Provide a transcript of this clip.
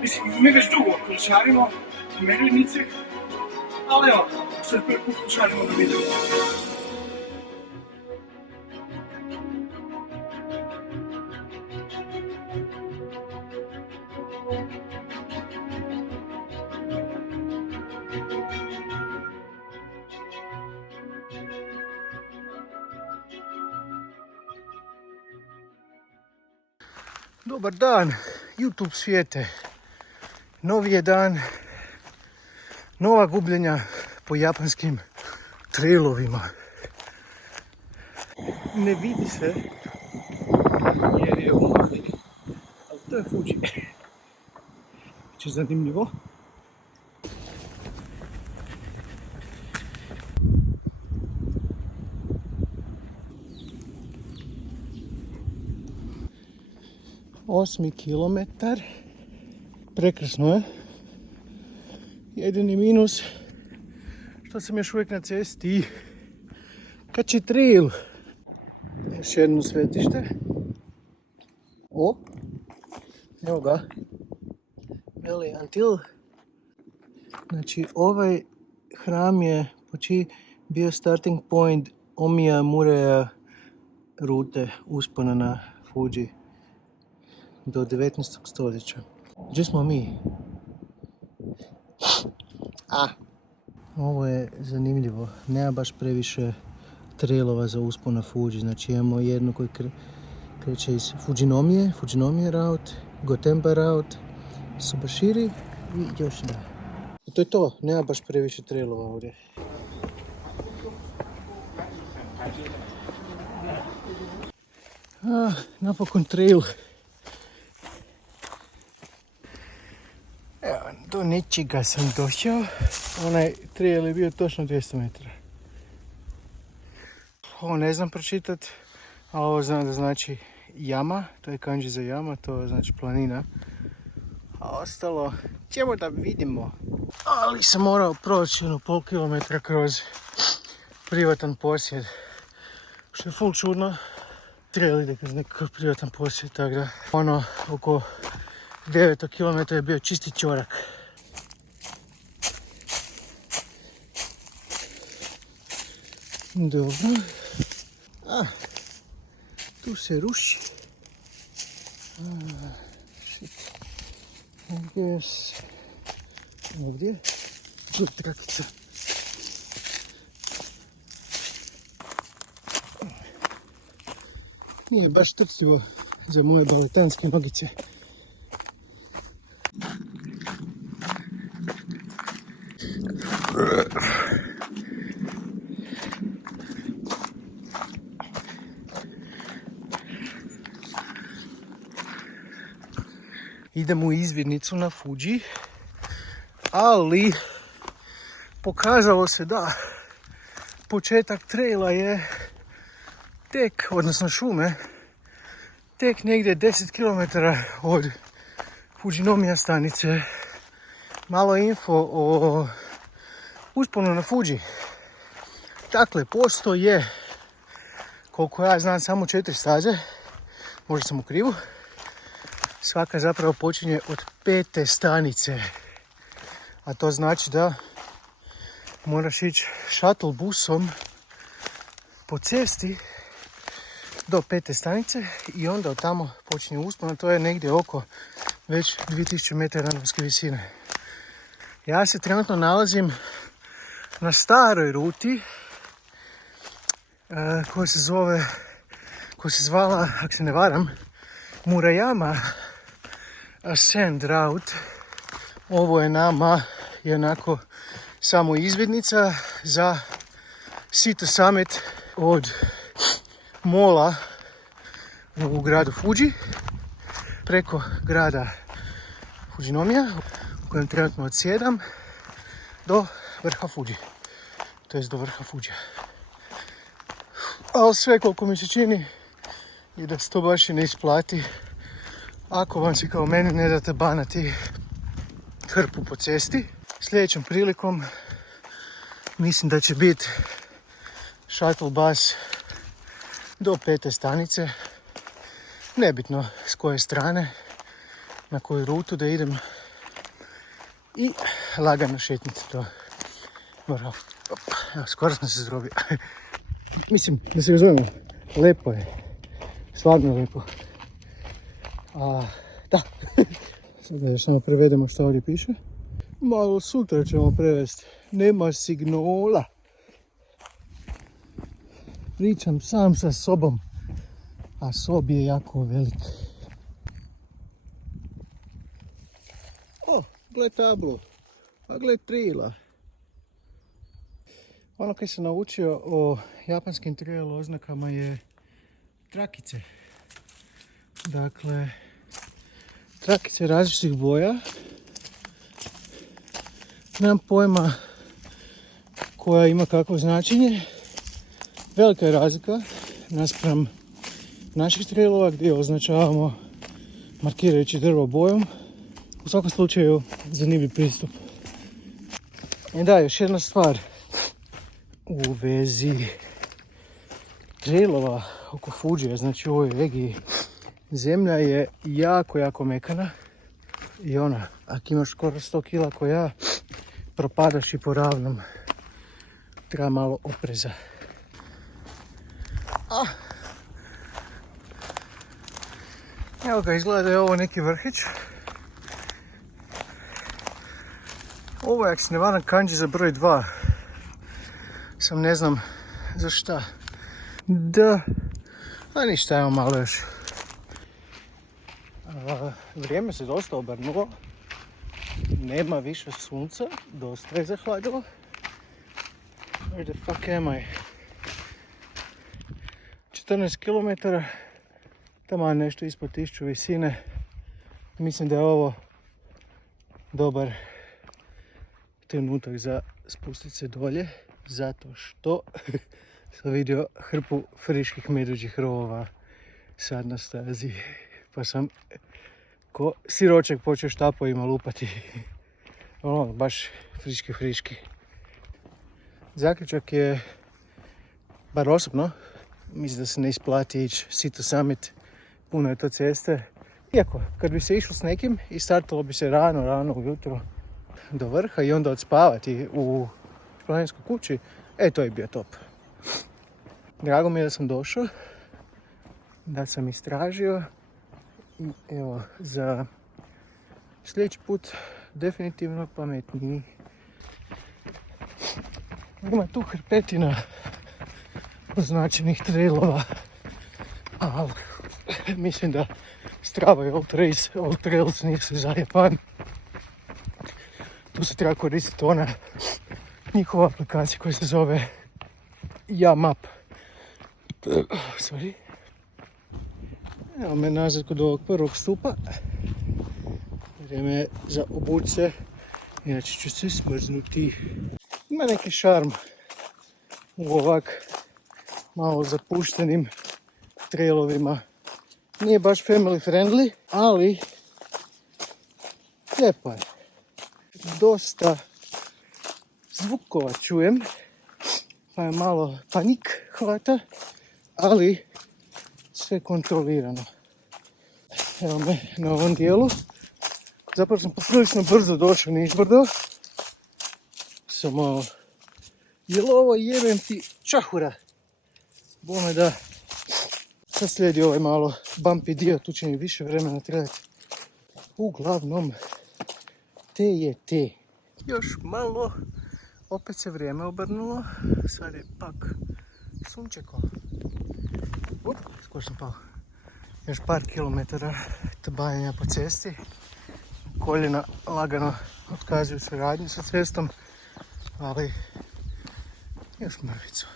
Mislim, mi već dugo kločarimo u Medvednici, ali evo, sad prvi put kločarimo na videu. Dobar dan, YouTube svijete. Novi je dan, nova gubljenja po japanskim trailovima. Ne vidi se jer je u mahlini, ali to je Fuji. Biće zanimljivo. Osmi kilometar. Prekrasno je. Jedini minus što sam još uvijek na cesti. Kači trail. Još jedno svetište. O, evo ga. Veli until. Znači ovaj hram je bio starting point Omiya Mureja rute uspona na Fuji do 19. stoljeća. Gdje smo mi? Ovo je zanimljivo. Nema baš previše trailova za uspon na Fuji. Znači imamo jedno koji kreće iz Fujinomije route, Gotemba route, Subashiri i Yoshida. I to je to. Nema baš previše trailova ovdje. Napokon trail. Evo, do ničega sam došao. Onaj trail je bio točno 200 metara. Ovo ne znam pročitat, a ovo znam da znači jama, to je kanji za jama, to znači planina. A ostalo ćemo da vidimo. Ali sam morao proći pol kilometra kroz privatan posjed. Što je full čudno. Trail ide kroz nekakav privatan posjed, tako da oko 9 km je bio čisti čorak. Dobro. Tu se ruši. Shit. Guess. Ovdje. Tu je trakica. Nije baš trcivo za moje baletanske nogice. Idemo u izvidnicu na Fuji, ali pokazalo se da početak traila je odnosno šume, tek negdje 10 km od Fujinomiya stanice. Malo info o usponu na Fuji. Dakle, postoje, koliko ja znam, samo 4 staze, možda sam u krivu. Svaka zapravo počinje od 5. stanice. A to znači da moraš ići shuttle busom po cesti do 5. stanice i onda od tamo počinje uspon. To je negdje oko već 2000 metara nadmorske visine. Ja se trenutno nalazim na staroj ruti koja se zvala, ako se ne varam, Murayama Ascend route. Ovo je nama jednako samo izvidnica za Sito Summit od mola u gradu Fuji preko grada Fujinomiya u kojem trenutno odsjedam do vrha Fuji, to jest do vrha Fuji. Ali sve koliko mi se čini i da se to baš i ne isplati ako vam se kao meni ne date banati hrpu po cesti. Sljedećom prilikom mislim da će biti shuttle bus do 5. stanice. Nebitno s koje strane, na koju rutu da idem, i lagana šetnica do vrha. Evo, skoro sam se zrobio. Mislim, da se razumemo, lepo je, stvarno lepo. Da, sada još samo prevedemo što ovdje piše. Malo sutra ćemo prevesti, nema signala. Pričam sam sa sobom, a sob je jako velik. O, gle tablu, a gle trila. Ono kaj sam naučio o japanskim trail oznakama je trakice. Dakle, trakice različitih boja. Nemam pojma koja ima kakvo značenje. Velika je razlika naspram naših trailova gdje označavamo markirajući drvo bojom. U svakom slučaju zanimljiv pristup. I da, još jedna stvar u vezi trailova oko Fuđija, znači u ovoj regiji. Zemlja je jako mekana i ona, ako imaš skoro 100 kila ko ja, propadaš i po ravnom. Treba malo opreza. Evo ga, izgleda da je ovo neki vrhić. Ovo je, ako se ne varam, kanji za broj 2. Sam ne znam za šta. Da, a ništa, evo malo još. Vrijeme se dosta obrnulo. Nema više sunca, dosta je zahladilo. Where the fuck am I? 14 km, tamo nešto ispod 1000 visine. Mislim da je ovo dobar trenutak za spustiti se dolje, zato što sam vidio hrpu friških medvjeđih rovova sad na stazi, pa sam ko siročak počeo štapovima lupati. Ono, baš friški. Zaključak je, bar osobno, mislim da se ne isplati ići Sito Summit, puno je to ceste. Iako, kad bi se išlo s nekim i startalo bi se rano ujutro do vrha i onda odspavati u planinskoj kući, to je bio top. Drago mi je da sam došao, da sam istražio i evo, za sljedeći put definitivno pametniji. Ima tu hrpetina označenih trailova, ali mislim da Strava i All Trails nisu za Japan. Tu se treba koristiti ona njihova aplikacija koja se zove Yamap. Sorry. Evo me nazad kod ovog prvog stupa. Vrijeme za obući se, inače ću se smrznuti. Ima neki šarm u ovak malo zapuštenim trailovima. Nije baš family friendly, ali lijepo je. Dosta zvukova čujem, pa je malo panik hvata, ali sve kontrolirano. Evo me na ovom dijelu. Zapravo sam poprilično brzo došao nizbrdo. Samo, jel ovo jebem ti čahura? Bome da. Sad slijedi ovaj malo bumpy dio, tu će mi više vremena trebati. Uglavnom, te je te. Još malo, opet se vrijeme obrnulo. Sad je pak sunčeko. Skoro sam pao. Još par kilometara tabanjanja po cesti. Koljena lagano otkazuju suradnju sa cestom, ali još mrvicu.